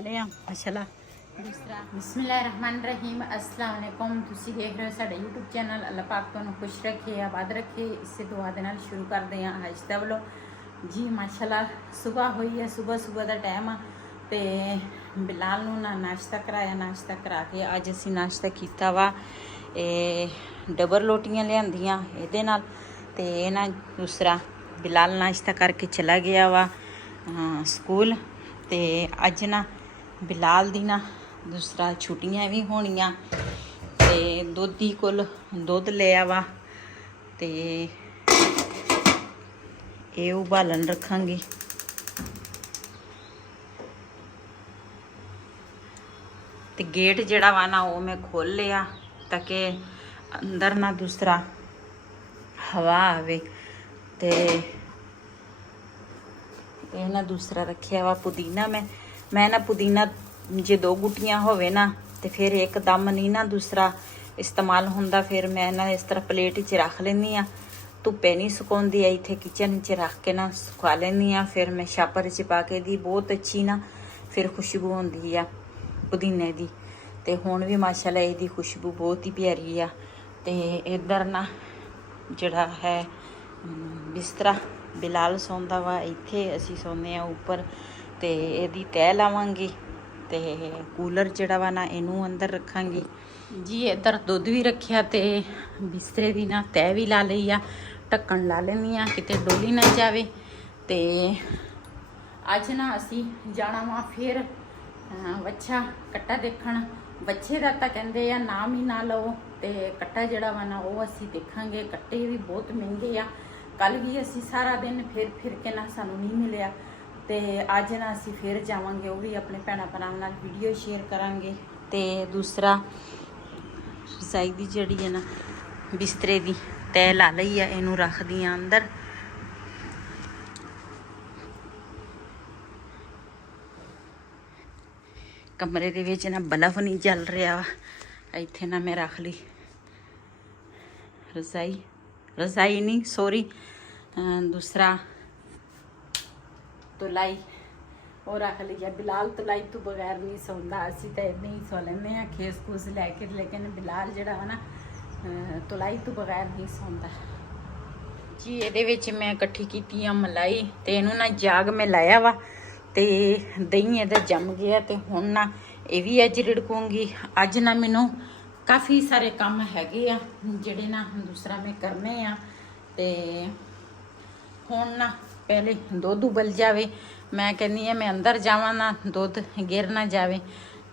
ਲੈ ਲਿਆ ਮਸਾਲਾ ਦੂਸਰਾ। बिस्मिल्लाहिर्रहमानिर्रहीम अस्सलाम वालेकुम। ਤੁਸੀਂ ਦੇਖ ਰਹੇ ਹੋ ਸਾਡਾ YouTube ਚੈਨਲ। ਅੱਲਾਹ ਪਾਕ ਤੁਹਾਨੂੰ ਖੁਸ਼ ਰੱਖੇ ਆਬਾਦ ਰੱਖੇ। ਇਸੇ ਦੁਆ ਦੇ ਨਾਲ ਸ਼ੁਰੂ ਕਰਦੇ ਹਾਂ ਅੱਜ ਦਾ ਵਲੋਗ। ਜੀ ਮਾਸ਼ਾਅੱਲਾ ਸਵੇਰ ਹੋਈ ਹੈ, ਸਵੇਰ ਦਾ ਟਾਈਮ ਆ ਤੇ ਬਿਲਾਲ ਨੂੰ ਨਾ ਨਾਸ਼ਤਾ ਕਰਾਇਆ। ਨਾਸ਼ਤਾ ਕਰਾ ਕੇ ਅੱਜ ਅਸੀਂ ਨਾਸ਼ਤਾ ਕੀਤਾ ਵਾ ਇਹ ਡਬਲ ਰੋਟੀਆਂ ਲਿਆਂਦੀਆਂ ਇਹਦੇ ਨਾਲ ਤੇ ਇਹ ਨਾ ਦੂਸਰਾ ਬਿਲਾਲ ਨਾਸ਼ਤਾ ਕਰਕੇ ਚਲਾ ਗਿਆ ਵਾ ਸਕੂਲ। ਤੇ ਅੱਜ ਨਾ ਬਿਲਾਲ ਦੀ ਨਾ ਦੂਸਰਾ ਛੁੱਟੀਆਂ ਵੀ ਹੋਣੀਆਂ ਤੇ ਦੋਧੀ ਕੋਲ ਦੁੱਧ ਲਿਆ ਵਾ ਤੇ ਇਹ ਉਬਾਲਣ ਰੱਖਾਂਗੀ। ਤੇ ਗੇਟ ਜਿਹੜਾ ਵਾ ਨਾ ਉਹ ਮੈਂ ਖੋਲ ਲਿਆ ਤਾਂ ਕਿ ਅੰਦਰ ਨਾ ਦੂਸਰਾ ਹਵਾ ਆਵੇ। ਤੇ ਇਹ ਨਾ ਦੂਸਰਾ ਰੱਖਿਆ ਵਾ ਪੁਦੀਨਾ। ਮੈਂ ਨਾ ਪੁਦੀਨਾ ਜੇ 2 ਗੁੱਟੀਆਂ ਹੋਵੇ ਨਾ ਤੇ ਫਿਰ ਇੱਕਦਮ ਨਹੀਂ ਨਾ ਦੂਸਰਾ ਇਸਤੇਮਾਲ ਹੁੰਦਾ। ਫਿਰ ਮੈਂ ਨਾ ਇਸ ਤਰ੍ਹਾਂ ਪਲੇਟ 'ਚ ਰੱਖ ਲੈਂਦੀ ਆ, ਧੁੱਪੇ ਨਹੀਂ ਸੁਕਾਉਂਦੀ ਆ, ਇੱਥੇ ਕਿਚਨ 'ਚ ਰੱਖ ਕੇ ਨਾ ਸੁਕਾ ਲੈਂਦੀ ਆ। ਫਿਰ ਮੈਂ ਛਾਪਰ 'ਚ ਪਾ ਕੇ ਦੀ ਬਹੁਤ ਅੱਛੀ ਨਾ ਫਿਰ ਖੁਸ਼ਬੂ ਹੁੰਦੀ ਆ ਪੁਦੀਨੇ ਦੀ। ਤੇ ਹੁਣ ਵੀ ਮਾਸ਼ਾਅੱਲਾ ਇਹਦੀ ਖੁਸ਼ਬੂ ਬਹੁਤ ਹੀ ਪਿਆਰੀ ਆ। ਤੇ ਇੱਧਰ ਨਾ ਜਿਹੜਾ ਹੈ ਬਿਸਤਰਾ ਬਿਲਾਲ ਸੌਂਦਾ ਵਾ, ਇੱਥੇ ਅਸੀਂ ਸੌਂਦੇ ਆ ਉੱਪਰ। ਤੇ ਇਹਦੀ ਤਹਿ ਲਾਵਾਂਗੀ ਤੇ ਕੂਲਰ ਜਿਹੜਾ ਵਾ ਨਾ ਇਹਨੂੰ ਅੰਦਰ ਰੱਖਾਂਗੀ ਜੀ। ਇੱਧਰ ਦੁੱਧ ਵੀ ਰੱਖਿਆ ਤੇ ਬਿਸਤਰੇ ਦੀ ਨਾ ਤਹਿ ਵੀ ਲਾ ਲਈ ਆ, ਢੱਕਣ ਲਾ ਲੈਂਦੀ ਆ ਕਿਤੇ ਡੋਲੀ ਨਾ ਜਾਵੇ। ਤੇ ਅੱਜ ਨਾ ਅਸੀਂ ਜਾਣਾ ਵਾ ਫਿਰ ਵੱਛਾ ਕੱਟਾ ਦੇਖਣ। ਵੱਛੇ ਦਾ ਤਾਂ ਕਹਿੰਦੇ ਆ ਨਾਮ ਹੀ ਨਾ ਲਓ ਤੇ ਕੱਟਾ ਜਿਹੜਾ ਵਾ ਨਾ ਉਹ ਅਸੀਂ ਦੇਖਾਂਗੇ। ਕੱਟੇ ਵੀ ਬਹੁਤ ਮਹਿੰਗੇ ਆ। ਕੱਲ ਵੀ ਅਸੀਂ ਸਾਰਾ ਦਿਨ ਫਿਰ ਕੇ ਨਾ ਸਾਨੂੰ ਨਹੀਂ ਮਿਲਿਆ ਤੇ ਅੱਜ ਨਾ ਅਸੀਂ ਫਿਰ ਜਾਵਾਂਗੇ, ਉਹ ਵੀ ਆਪਣੇ ਭੈਣਾਂ ਭਰਾਵਾਂ ਨਾਲ ਵੀਡੀਓ ਸ਼ੇਅਰ ਕਰਾਂਗੇ। ਤੇ ਦੂਸਰਾ ਰਜ਼ਾਈ ਦੀ ਜਿਹੜੀ ਹੈ ਨਾ ਬਿਸਤਰੇ ਦੀ ਤਹਿ ਲਾ ਲਈ ਆ, ਇਹਨੂੰ ਰੱਖਦੀ ਆ ਅੰਦਰ। ਕਮਰੇ ਦੇ ਵਿੱਚ ਨਾ ਬਲਬ ਨਹੀਂ ਚੱਲ ਰਿਹਾ ਵਾ, ਇੱਥੇ ਨਾ ਮੈਂ ਰੱਖ ਲਈ ਰਜ਼ਾਈ ਨਹੀਂ ਸੋਰੀ ਦੂਸਰਾ ਤੁਲਾਈ ਉਹ ਰੱਖ ਲਈ ਆ। ਬਿਲਾਲ ਤੁਲਾਈ ਤੋਂ ਬਗੈਰ ਨਹੀਂ ਸੌਂਦਾ, ਅਸੀਂ ਤਾਂ ਇੱਦਾਂ ਹੀ ਸੌ ਲੈਂਦੇ ਹਾਂ ਖੇਸ ਖੂਸ ਲੈ ਕੇ। ਲੇਕਿਨ ਬਿਲਾਲ ਜਿਹੜਾ ਵਾ ਨਾ ਤੁਲਾਈ ਤੋਂ ਬਗੈਰ ਨਹੀਂ ਸੌਂਦਾ ਜੀ। ਇਹਦੇ ਵਿੱਚ ਮੈਂ ਇਕੱਠੀ ਕੀਤੀ ਆ ਮਲਾਈ ਤੇ ਇਹਨੂੰ ਨਾ ਜਾਗ ਮੈਂ ਲਾਇਆ ਵਾ ਤੇ ਦਹੀਂ ਇਹਦਾ ਜੰਮ ਗਿਆ ਤੇ ਹੁਣ ਨਾ ਇਹ ਵੀ ਅੱਜ ਰਿੜਕੂੰਗੀ। ਅੱਜ ਨਾ ਮੈਨੂੰ ਕਾਫੀ ਸਾਰੇ ਕੰਮ ਹੈਗੇ ਆ ਜਿਹੜੇ ਨਾ ਦੂਸਰਾ ਮੈਂ ਕਰਨੇ ਆ। ਤੇ ਹੁਣ ਨਾ ਪਹਿਲੇ ਦੁੱਧ ਉਬਲ ਜਾਵੇ। ਮੈਂ ਕਹਿੰਦੀ ਆ ਮੈਂ ਅੰਦਰ ਜਾਵਾਂ ਨਾ ਦੁੱਧ ਗਿਰ ਨਾ ਜਾਵੇ।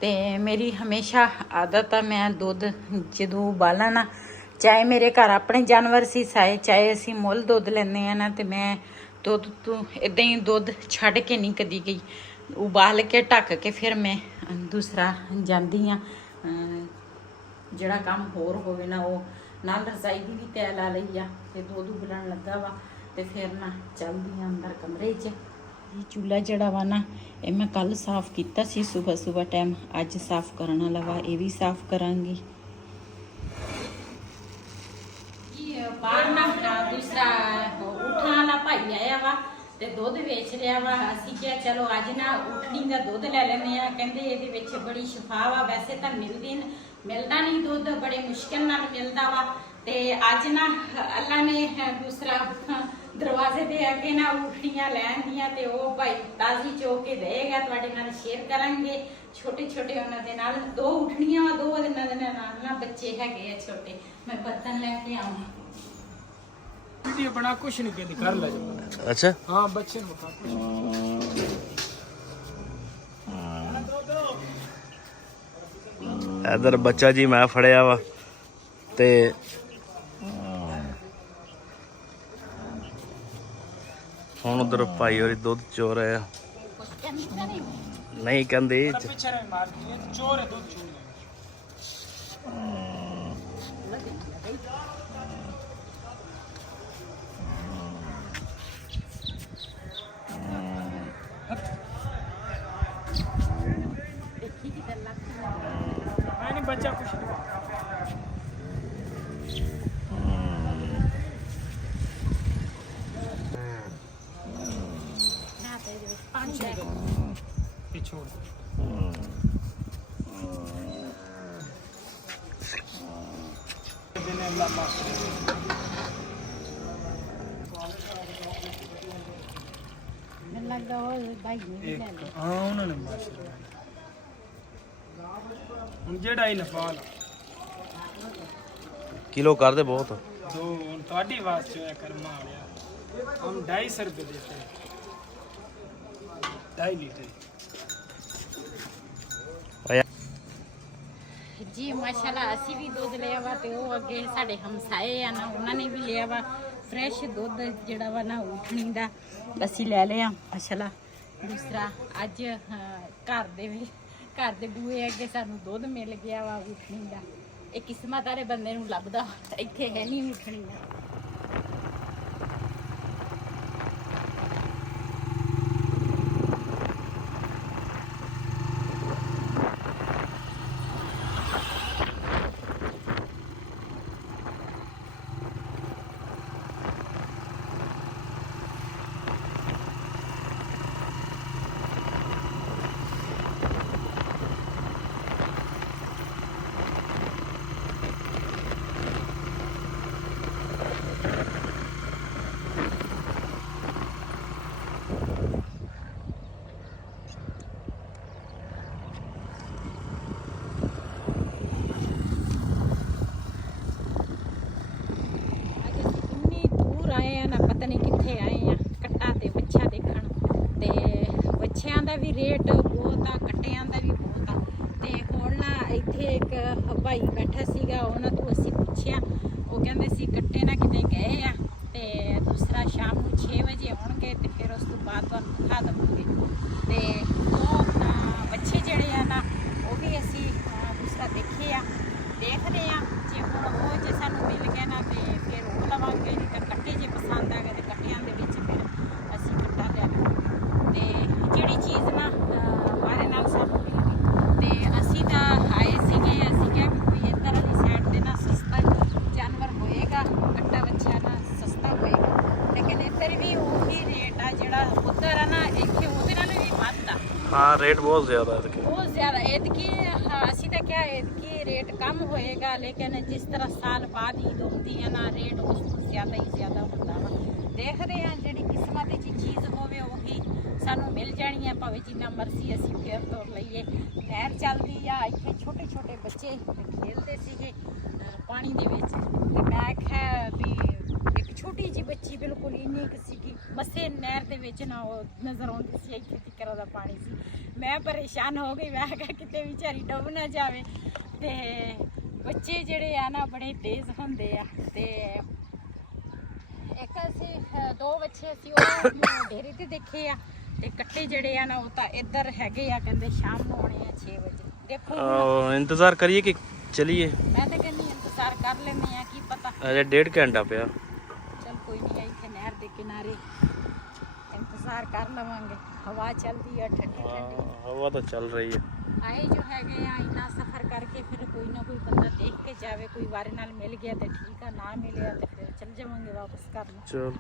ਤੇ ਮੇਰੀ ਹਮੇਸ਼ਾ ਆਦਤ ਆ ਮੈਂ ਦੁੱਧ ਜਦੋਂ ਉਬਾਲਾਂ ਨਾ, ਚਾਹੇ ਮੇਰੇ ਘਰ ਆਪਣੇ ਜਾਨਵਰ ਸੀ ਚਾਹੇ ਅਸੀਂ ਮੁੱਲ ਦੁੱਧ ਲੈਂਦੇ ਆ ਨਾ, ਤੇ ਮੈਂ ਦੁੱਧ ਤੋਂ ਇੱਦਾਂ ਹੀ ਦੁੱਧ ਛੱਡ ਕੇ ਨਹੀਂ ਕਦੀ ਗਈ। ਉਬਾਲ ਕੇ ਢੱਕ ਕੇ ਫਿਰ ਮੈਂ ਦੂਸਰਾ ਜਾਂਦੀ ਆ। ਜਿਹੜਾ ਕੰਮ ਹੋਰ ਹੋਵੇ ਨਾ ਉਹ ਨਾਲ ਰਜ਼ਾਈ ਦੀ ਵੀ ਤਹਿ ਲਾ ਲਈ ਆ ਤੇ ਦੁੱਧ ਉਬਲਣ ਲੱਗਾ ਵਾ ਤੇ ਫਿਰ ਨਾ ਚੱਲਦੀ ਆ ਅੰਦਰ ਕਮਰੇ 'ਚ। ਇਹ ਚੁੱਲ੍ਹਾ ਜਿਹੜਾ ਵਾ ਨਾ ਇਹ ਮੈਂ ਕੱਲ ਸਾਫ਼ ਕੀਤਾ ਸੀ ਸਵੇਰ ਟਾਈਮ, ਅੱਜ ਸਾਫ਼ ਕਰਨ ਵਾਲਾ ਵਾ, ਇਹ ਵੀ ਸਾਫ਼ ਕਰਾਂਗੀ। ਬਾਹਰ ਨਾ ਦੂਸਰਾ ਉਠਾਂ ਵਾਲਾ ਭਾਈ ਆਇਆ ਵਾ ਤੇ ਦੁੱਧ ਵੇਚ ਰਿਹਾ ਵਾ। ਅਸੀਂ ਕਿਹਾ ਚਲੋ ਅੱਜ ਨਾ ਉਠਣੀ ਦਾ ਦੁੱਧ ਲੈ ਲੈਂਦੇ ਆ। ਕਹਿੰਦੇ ਇਹਦੇ ਵਿੱਚ ਬੜੀ ਸ਼ਫਾ ਵਾ, ਵੈਸੇ ਤਾਂ ਮਿਲਦਾ ਨਹੀਂ ਦੁੱਧ, ਬੜੇ ਮੁਸ਼ਕਿਲ ਨਾਲ ਮਿਲਦਾ ਵਾ। ਤੇ ਅੱਜ ਨਾ ਅੱਲਾ ਨੇ ਦੂਸਰਾ ਦਰਵਾਜ਼ੇ ਦੇ ਅੱਗੇ ਨਾ ਉਠਣੀਆਂ ਲੈਣ ਦੀਆਂ ਤੇ ਉਹ ਭਾਈ ਤਾਜ਼ੀ ਚੋ ਕੇ ਦੇਗਾ, ਤੁਹਾਡੇ ਨਾਲ ਸ਼ੇਅਰ ਕਰਾਂਗੇ। ਛੋਟੇ ਛੋਟੇ ਉਹਨਾਂ ਦੇ ਨਾਲ 2 ਉਠਣੀਆਂ ਵਾ, 2 ਦਿਨਾਂ ਦੇ ਨਾਲ ਨਾ ਬੱਚੇ ਹੈਗੇ ਆ ਛੋਟੇ। ਮੈਂ ਬਰਤਨ ਲੈ ਕੇ ਆਵਾਂ। वीडियो बना कुछ नहीं कहती कर ले। अच्छा हाँ बच्चे ने बता कुछ इधर बच्चा जी मैं फड़िया वा ते हुण उधर भाई होरी दुध चो रहे आ। नहीं कहंदे पीछे ने मार दिए चोर है दूध चोर नहीं बच्चा कुछ नहीं। छोड़ ਦਿਨੇ ਅੱਲਾ ਮਾਫ ਮੈਨੂੰ ਲੱਗਦਾ ਉਹ ਬਾਈ ਨੇ ਵੀ ਲੈ ਲਿਆ। ਹਾਂ ਉਹਨਾਂ ਨੇ ਮਾਸ਼ਾਅੱਲਾ ਹੁਣ ਜਿਹੜਾ ਹੀ ਨਫਾਲ ਕਿਲੋ ਕਰਦੇ ਬਹੁਤ ਦੋ ਹੁਣ ਤੁਹਾਡੀ ਵਾਸਤੇ ਹੋਇਆ ਕਰਮਾ ਵਾਲਿਆ ਹਮ 250 रुपये देते हैं 2.5 लीटर ਜੀ ਮਾਸ਼ਾਅੱਲਾ ਅਸੀਂ ਵੀ ਦੁੱਧ ਲਿਆ ਵਾ ਤੇ ਉਹ ਅੱਗੇ ਸਾਡੇ ਹਮਸਾਏ ਆ ਨਾ ਉਹਨਾਂ ਨੇ ਵੀ ਲਿਆ ਵਾ ਫਰੈਸ਼ ਦੁੱਧ ਜਿਹੜਾ ਵਾ ਨਾ ਉਠਣੀ ਦਾ ਅਸੀਂ ਲੈ ਲਿਆ ਮਾਸ਼ਾਅੱਲਾ। ਦੂਸਰਾ ਅੱਜ ਘਰ ਦੇ ਬੂਹੇ ਅੱਗੇ ਸਾਨੂੰ ਦੁੱਧ ਮਿਲ ਗਿਆ ਵਾ ਉਠਣੀ ਦਾ। ਇਹ ਕਿਸਮਤ ਵਾਲੇ ਬੰਦੇ ਨੂੰ ਲੱਭਦਾ, ਇੱਥੇ ਹੈ ਨਹੀਂ ਉਠਣੀ ਦਾ। ਦਾ ਵੀ ਰੇਟ ਬਹੁਤ ਆ, ਕੱਟਿਆਂ ਦਾ ਵੀ ਬਹੁਤ ਆ। ਤੇ ਹੁਣ ਨਾ ਇੱਥੇ ਇੱਕ ਭਾਈ ਬੈਠਾ ਸੀਗਾ, ਉਹਨਾਂ ਤੋਂ ਅਸੀਂ ਪੁੱਛਿਆ, ਉਹ ਕਹਿੰਦੇ ਸੀ ਕੱਟੇ ਨਾ ਕਿਤੇ ਗਏ ਆ ਤੇ ਦੂਸਰਾ ਸ਼ਾਮ ਨੂੰ 6 ਵਜੇ ਆਉਣਗੇ ਤੇ ਫਿਰ ਉਸ ਤੋਂ ਬਾਅਦ ਤੁਹਾਨੂੰ ਦਿਖਾ ਦੇਵਾਂਗੇ। ਤੇ ਉਹ ਬੱਚੇ ਜਿਹੜੇ ਆ ਨਾ ਉਹ ਵੀ ਅਸੀਂ ਦੂਸਰਾ ਦੇਖੇ ਆ, ਦੇਖਦੇ ਆ ਜੇ ਹੁਣ ਉਹ ਜੇ ਸਾਨੂੰ ਮਿਲ ਗਏ ਨਾ ਤੇ ਫਿਰ ਉਹ ਲਵਾਂਗੇ, ਨਹੀਂ ਤਾਂ ਕੱਟੇ ਜੇ ਪਸੰਦ ਆ ਗਏ ਤੇ ਕੱਟਿਆਂ ਦੇ ਵਿੱਚ ਫਿਰ ਅਸੀਂ ਕੱਟਾ ਲੈ ਲਵਾਂਗੇ। ਤੇ ਜਿਹੜੀ ਚੀਜ਼ ਨਾ ਬਾਰੇ ਨਾਲ ਸਾਨੂੰ ਮਿਲੀ ਤੇ ਅਸੀਂ ਤਾਂ ਆਏ ਸੀਗੇ, ਅਸੀਂ ਕਿਹਾ ਵੀ ਕੋਈ ਇੱਧਰ ਵਾਲੀ ਸਾਈਡ ਤੇ ਨਾ ਸਸਤਾ ਜਾਨਵਰ ਹੋਏਗਾ, ਕੱਟਾ ਬੱਚਾ ਨਾ ਸਸਤਾ ਹੋਏਗਾ, ਲੇਕਿਨ ਇੱਧਰ ਵੀ ਉਹੀ ਰੇਟ ਆ ਜਿਹੜਾ ਉੱਧਰ ਆ ਨਾ, ਇੱਥੇ ਉਹਦੇ ਨਾਲ ਵੀ ਵੱਧ ਆ। हाँ रेट बहुत ज़्यादा है इसके। बहुत ज़्यादा एतकी ਅਸੀਂ ਤਾਂ ਕਿਹਾ एतकी रेट कम होएगा, लेकिन जिस तरह साल बाद ईद होती है ना रेट ਉਸ ਤੋਂ ਜ਼ਿਆਦਾ ਹੀ ਜ਼ਿਆਦਾ ਹੁੰਦਾ ਵਾ। ਦੇਖਦੇ ਹਾਂ ਜਿਹੜੀ ਕਿਸਮਤ ਦੀ ਚੀਜ਼ ਹੋਵੇ ਉਹੀ ਸਾਨੂੰ ਮਿਲ ਜਾਣੀ ਹੈ, ਭਾਵੇਂ ਜਿੰਨਾ ਮਰਜ਼ੀ ਅਸੀਂ ਫੇਰ ਤੋਰ ਲਈਏ। ਨਹਿਰ ਚੱਲਦੀ ਆ, ਇੱਥੇ ਛੋਟੇ ਛੋਟੇ ਬੱਚੇ ਖੇਡਦੇ ਸੀਗੇ ਪਾਣੀ ਦੇ ਵਿੱਚ, ਤੇ ਮੈਂ ਕਿਹਾ ਵੀ ਇੱਕ ਛੋਟੀ ਜਿਹੀ ਬੱਚੀ ਬਿਲਕੁਲ ਇੰਨੀ ਕੁ ਸੀਗੀ, ਮਸੇ ਨਹਿਰ ਦੇ ਵਿੱਚ ਨਾ ਉਹ ਨਜ਼ਰ ਆਉਂਦੀ ਸੀ, ਇੱਥੇ ਤੱਕ ਦਾ ਪਾਣੀ ਸੀ। ਮੈਂ ਪਰੇਸ਼ਾਨ ਹੋ ਗਈ, ਮੈਂ ਕਿਹਾ ਕਿਤੇ ਵਿਚਾਰੀ ਡੁੱਬ ਨਾ ਜਾਵੇ। ਤੇ ਬੱਚੇ ਜਿਹੜੇ ਆ ਨਾ ਬੜੇ ਤੇਜ਼ ਹੁੰਦੇ ਆ। ਤੇ ਇੱਕ ਅਸੀਂ ਦੋ ਬੱਚੇ ਅਸੀਂ ਉਹ ਡੇਰੇ ਤੇ ਦੇਖੇ ਆ, ਤੇ ਕੱਟੇ ਜਿਹੜੇ ਆ ਨਾ ਉਹ ਤਾਂ ਇੱਧਰ ਹੈਗੇ ਆ, ਕਹਿੰਦੇ ਸ਼ਾਮ ਨੂੰ ਆਉਣੇ ਆ 6 ਵਜੇ। ਦੇਖੋ इंतज़ार करिए कि चलिए। ਮੈਂ ਤਾਂ ਕਹਿੰਦੀ ਇੰਤਜ਼ਾਰ ਕਰ ਲੈਂਦੇ ਆ, ਕੀ ਪਤਾ। अरे 1.5 घंटा पे ਚਲ ਕੋਈ ਨਹੀਂ, ਇੱਥੇ ਨਹਿਰ ਦੇ ਕਿਨਾਰੇ ਇੰਤਜ਼ਾਰ ਕਰ ਲਵਾਂਗੇ। ਹਵਾ ਚੱਲਦੀ ਆ ਠੰਡੀ ਠੰਡੀ, हवा तो चल रही है। ਆਏ ਜੋ ਹੈਗੇ ਆ ਇੰਨਾ ਸਫ਼ਰ ਕਰਕੇ, ਫਿਰ ਕੋਈ ਨਾ ਕੋਈ ਬੰਦਾ ਦੇਖ ਕੇ ਜਾਵੇ, ਕੋਈ ਵਾਰੇ ਨਾਲ ਮਿਲ ਗਿਆ ਤੇ ਠੀਕ ਆ, ਨਾ ਮਿਲਿਆ ਤੇ ਫਿਰ ਚੱਲ ਜਾਵਾਂਗੇ ਵਾਪਸ ਘਰ ਨੂੰ। चल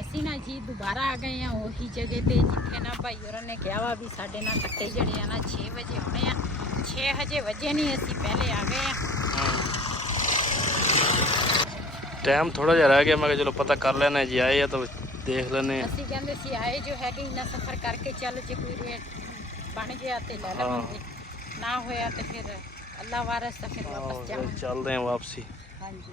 ਅਸੀਂ ਨਾ ਜੀ ਦੁਬਾਰਾ ਆ ਗਏ ਆ ਉਹੀ ਜਗ੍ਹਾ ਤੇ ਜਿੱਥੇ ਨਾ ਭਾਈ ਹੋਰਾਂ ਨੇ ਕਿਹਾ ਵਾ ਵੀ ਸਾਡੇ ਨਾਲ ਕੱਟੇ ਜਿਹੜੇ ਆ ਨਾ 6 ਵਜੇ ਆਉਣੇ ਆ। 6 ਹਜੇ ਵਜੇ ਨਹੀਂ, ਅਸੀਂ ਪਹਿਲੇ ਆ ਗਏ ਆ। टाइम थोड़ा जा रह गया, मैं चलो पता कर लेना जी, आए या तो देख लेने। ਅਸੀਂ ਕਹਿੰਦੇ ਸੀ ਆਏ ਜੋ ਹੈਗੇ ਇੰਨਾ ਸਫ਼ਰ ਕਰਕੇ ਚੱਲ, ਜੇ ਕੋਈ ਰੇਟ ਬਣ ਗਿਆ ਤੇ ਲੈ ਲਵਾਂਗੇ, ਨਾ ਹੋਇਆ ਤੇ ਫਿਰ ਅੱਲਾ ਵਾਰਸ ਤਾਂ ਫਿਰ ਵਾਪਸ ਜਾਵਾਂਗੇ। चलते हैं वापसी। ਹਾਂਜੀ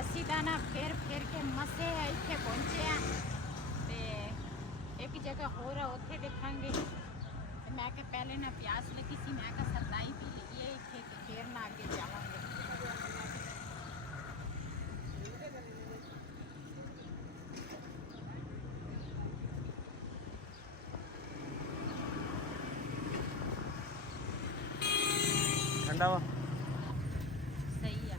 ਅਸੀਂ ਤਾਂ ਨਾ ਫੇਰ ਕੇ ਮਸੇ ਇੱਥੇ ਪਹੁੰਚੇ ਆ, ਤੇ ਇੱਕ ਜਗ੍ਹਾ ਹੋਰ ਆ ਉੱਥੇ ਦੇਖਾਂਗੇ। ਤੇ ਮੈਂ ਕਿ ਪਹਿਲੇ ਨਾ ਪਿਆਸ ਲੱਗੀ ਸੀ, ਮੈਂ ਕਿਹਾ ਸਰਦਾਈ ਪੀ ਲਈਏ ਇੱਥੇ ਤੇ ਫੇਰ ਨਾ ਅੱਗੇ ਜਾਵਾਂਗੇ। ठंडा वा ਸਹੀ ਆ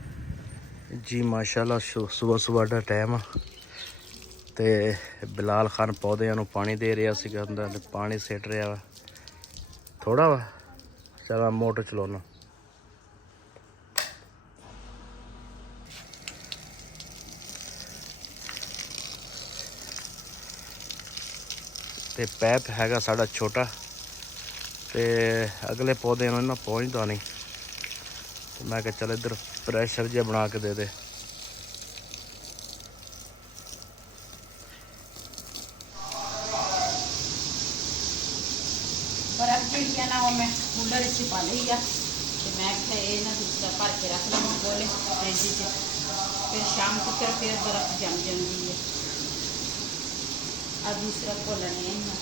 जी माशाल्लाह। सुबह सुबह ਦਾ ਟਾਈਮ ਆ ਤੇ ਬਿਲਾਲ ਖਾਨ ਪੌਦਿਆਂ ਨੂੰ ਪਾਣੀ ਦੇ ਰਿਹਾ ਸੀਗਾ, ਅੰਦਰ ਪਾਣੀ ਸਿੱਟ ਰਿਹਾ ਵਾ। थोड़ा वा चल मोटर चलाना। ते पैप हैगा साड़ा छोटा ते अगले पौधे में ना पहुँचता नहीं, तो मैं क्या चल इधर प्रेशर जिहा बना के दे दे। बर्फ जी ना वो मैं कूलर च पा ली है, तो मैं क्या ये ना दूसरा भर के रख लवां बोले फ्रिज च, फिर शाम तक फिर बर्फ जम जाती है। अब दूसरा खोलने है ना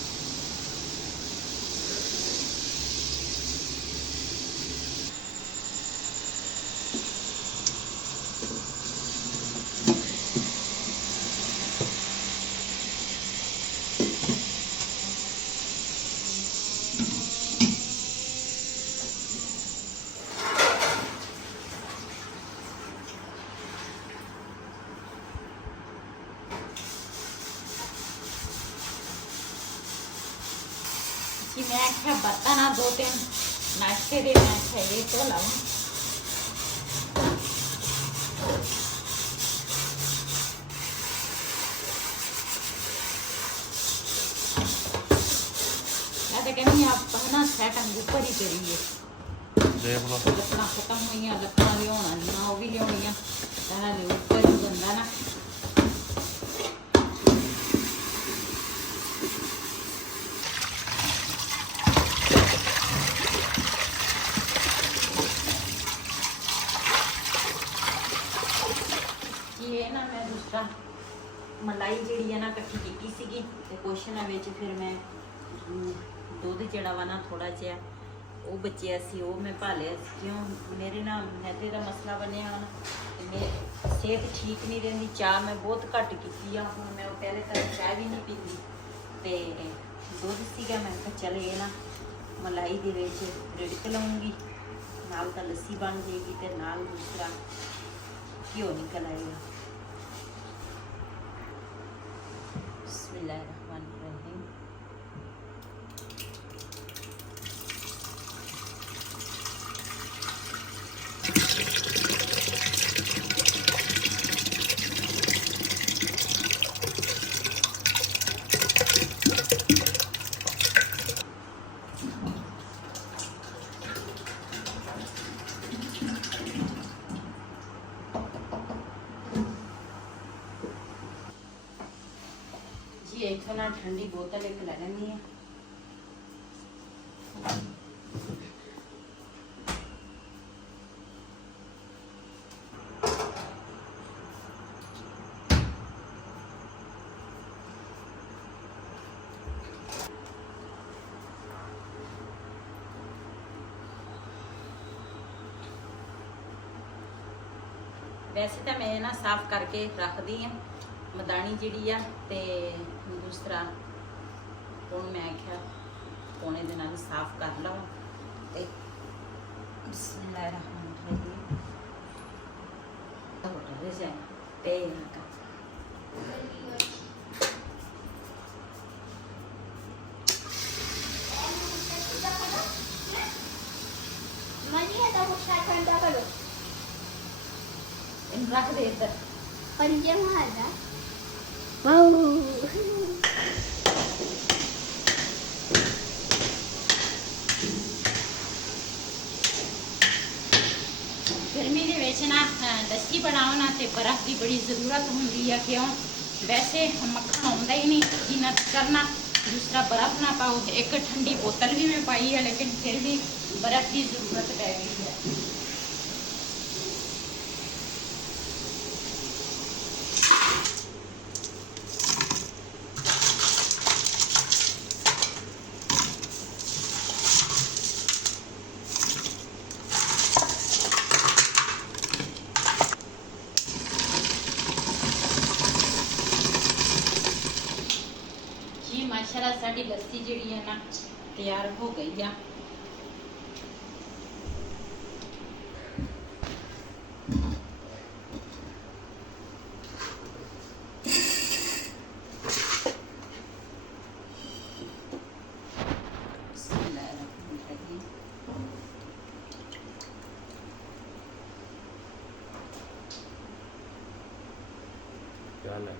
कि मैं क्या बर्तन ना 2-3 नाश्ते दे मैं क्या ये तो लाऊं। मैं तो कहनी आप ना सेट ऊपर ही करिए, देख लो लकड़ा खत्म हुई हैं, लकड़ा लियाना नहीं वो भी लियानी ऊपर ही बंदा ना। ये ना मैं दूसरा मलाई जी है ना इकट्ठी की सी, कुछ ना फिर मैं दुध जड़ा वा ना थोड़ा जहा वो बचिया सी वो मैं भालिया, क्यों मेरे ना मैदे का मसला बनया ना, मेरी सेहत ठीक नहीं रही। चाह मैं बहुत घट की हूँ, मैं पहले तो चाह भी नहीं पीती, तो दुध सीगा मैं चल ये ना मलाई दे रिड़क लाऊंगी, नाल तो लस्सी बन जाएगी, तो नाल दूसरा घ्यो निकल आएगा। बिस्मिल्लाहिर्रहमानिर्रहीम। जी एक ना ठंडी बोतल एक ले लेनी है। वैसे तो मैं ना साफ करके रख दी है मदानी जी आ, ते दूसरा हूँ मैं क्या पौने दे नाल साफ कर लवां। ते बिस्मिल्लाहिर्रहमानिर्रहीम ते रख दे इधर गर्मी ਦੇ ਵਿੱਚ ਨਾ ਲੱਸੀ ਬਣਾਓ ਨਾ ਤੇ ਬਰਫ਼ ਦੀ ਬੜੀ ਜ਼ਰੂਰਤ ਹੁੰਦੀ ਹੈ, ਕਿਉਂ ਵੈਸੇ ਮੱਖਣ ਆਉਂਦਾ ਹੀ ਨਹੀਂ ਜਿੰਨਾ ਕਰਨਾ। दूसरा बर्फ ना पाओ, एक ठंडी बोतल भी मैं पाई है, लेकिन फिर भी बर्फ की जरूरत पै गई है। माशाल्लाह साड़ी लस्सी जी है ना तैयार हो गई है। ਗੱਲ ਹੈ।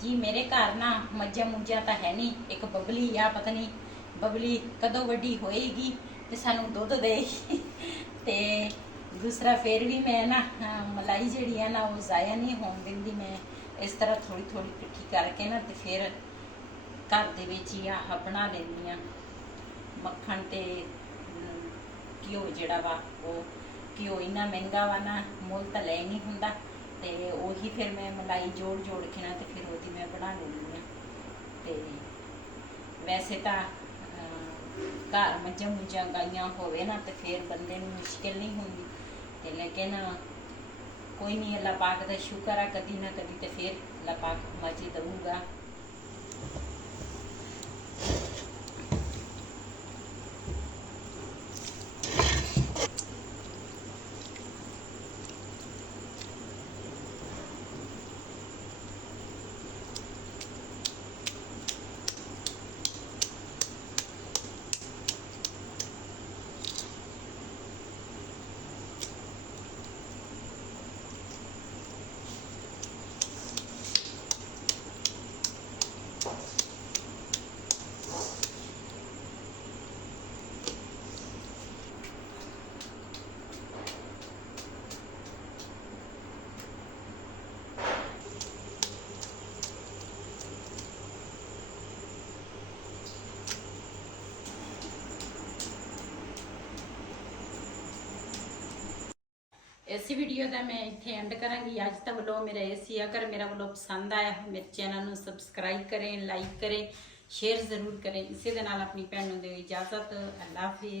ਜੀ ਮੇਰੇ ਘਰ ਨਾ ਮੱਝਾਂ ਮੁੱਝਾਂ ਤਾਂ ਹੈ ਨਹੀਂ, ਇੱਕ ਬਬਲੀ ਆ, ਪਤਾ ਨਹੀਂ ਬਬਲੀ ਕਦੋਂ ਵੱਡੀ ਹੋਏਗੀ ਤੇ ਸਾਨੂੰ ਦੁੱਧ ਦੇਗੀ। ਤੇ ਦੂਸਰਾ ਫਿਰ ਵੀ ਮੈਂ ਨਾ ਮਲਾਈ ਜਿਹੜੀ ਆ ਨਾ ਉਹ ਜ਼ਾਇਆ ਨਹੀਂ ਹੋਣ ਦਿੰਦੀ। ਮੈਂ ਇਸ ਤਰ੍ਹਾਂ ਥੋੜੀ ਥੋੜੀ ਇਕੱਠੀ ਕਰਕੇ ਨਾ ਤੇ ਫਿਰ ਘਰ ਦੇ ਵਿੱਚ ਹੀ ਆਹ ਬਣਾ ਲੈਂਦੀ ਆ। ਮੱਖਣ ਤੇ ਘਿਓ ਜਿਹੜਾ ਵਾ, ਉਹ ਘਿਓ ਇੰਨਾ ਮਹਿੰਗਾ ਵਾ ਨਾ, ਮੁੱਲ ਤਾਂ ਲੈ ਨਹੀਂ ਹੁੰਦਾ, ਤੇ ਉਹੀ ਫਿਰ ਮੈਂ ਮਲਾਈ ਜੋੜ ਜੋੜ ਕੇ ਨਾ ਤੇ ਫਿਰ ਉਹਦੀ ਮੈਂ ਬਣਾ ਲੈਂਦੀ ਆ। ਤੇ ਵੈਸੇ ਤਾਂ ਘਰ ਮੱਝਾਂ ਮੁੱਝਾਂ ਗਾਈਆਂ ਹੋਵੇ ਨਾ ਤੇ ਫਿਰ ਬੰਦੇ ਨੂੰ ਮੁਸ਼ਕਿਲ ਨਹੀਂ ਹੁੰਦੀ, ਤੇ ਲੇਕਿਨ ਕੋਈ ਨਹੀਂ, ਅੱਲਾ ਪਾਕ ਦਾ ਸ਼ੁਕਰ ਆ, ਕਦੀ ਨਾ ਕਦੀ ਤੇ ਫਿਰ ਅੱਲਾ ਪਾਕ ਮਰਜ਼ੀ ਦਊਗਾ। इस वीडियो का मैं इत्थे एंड करांगी। अज तक व्लॉग मेरा ये सी। अगर मेरा व्लॉग पसंद आया हो मेरे चैनल को सबसक्राइब करें, लाइक करें, शेयर जरूर करें। इसी दे नाल अपनी भैन नूं दिओ इजाजत। अल्लाह हाफिज़।